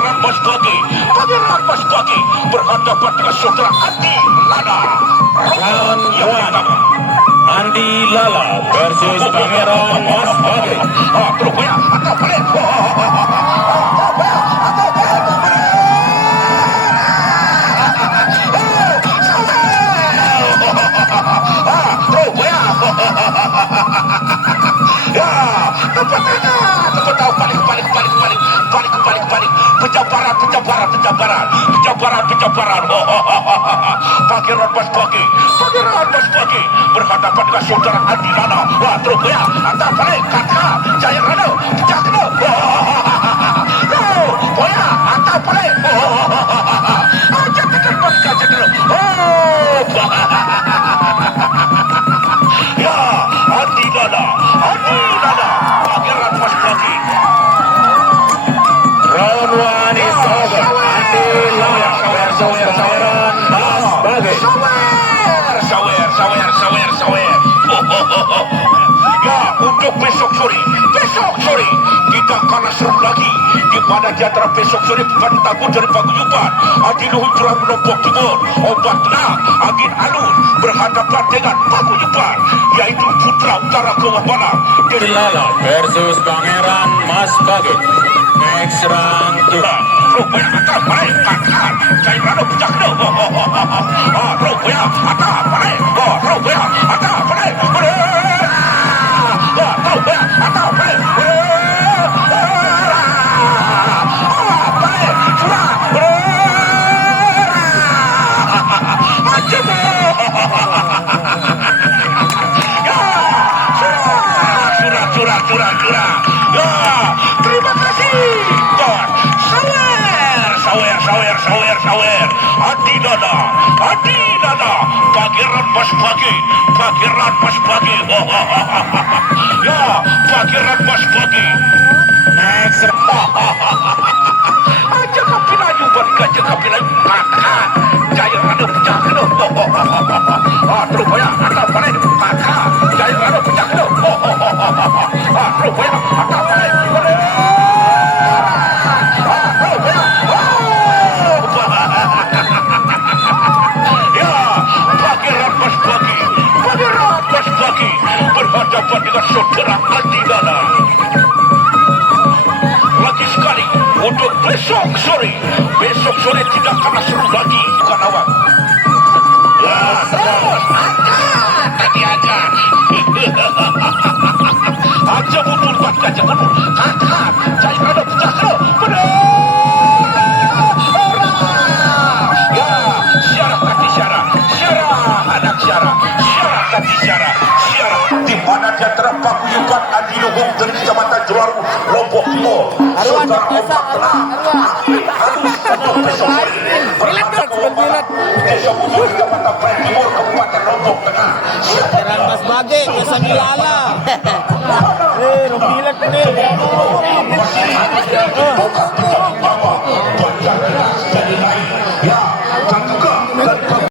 Pangeran Mas Bagi berhadapan dengan saudara Andi Lana. Round one, Andi Lala versus Pangeran Mas Bagi. Terus ya, atau balik. Penjabaran. Pangeran Mas Bagi berhadapan dengan saudara Andi Lana. Terus ya, atau balik. Kata Jaya Rana, pecah kena. Boya, atau balik. Jangan balik dulu. Ya, Andi Lana, Pangeran Mas Bagi. Round one is over. Andi Lala versus Pangeran Mas Bagi. Sawer. Ya, untuk besok sore kita akan seru lagi, di mana di antara besok sore Bantaku dari Paguyuban, Adi Luhur Curah Lombok Timur, Obat Tengah, Angin Alun berhadapan dengan Paguyuban, yaitu Putra Utara Kewah Barat. Andi Lala versus Pangeran Mas Bagi. Next round two. Rupanya atas balik katakan Jai Rano pecah kena. Rupanya atas balik. Rupanya atas balik. Rupanya atas balik. Balik curah. Macam curah. Ya, terima kasih. Sawer. Andi Lana, Pangeran Mas Bagi. Ya, Pangeran Mas Bagi. Next Jangan pilayu, maka Jaya Rana pecah kena. Terus ya, atau balik. Maka Jaya Rana pecah kena. Terus ya, atau balik. Berhadapan dengan saudara Andi Lana. Lagi sekali untuk besok sore tidak kalah seru lagi, bukan awak. Ya, terus tadi aja. Aja mundur buat gajah mundur. Kakak, Jai Rana pecah kena. Benar. Ya, Syarah anak Syarah kati Syarah. Di mana dia terempak Paguyuban Adi Luhur dari Kecamatan Jewaru, Lombok Timur. Saudara Obat Tengah, halus untuk besok hari. Berhadapan Kewah besok untuk Kecamatan Barat Timur, Kabupaten Lombok Tengah. Pangeran Mas Bagi versus Andi Lala. Rumpilat ni.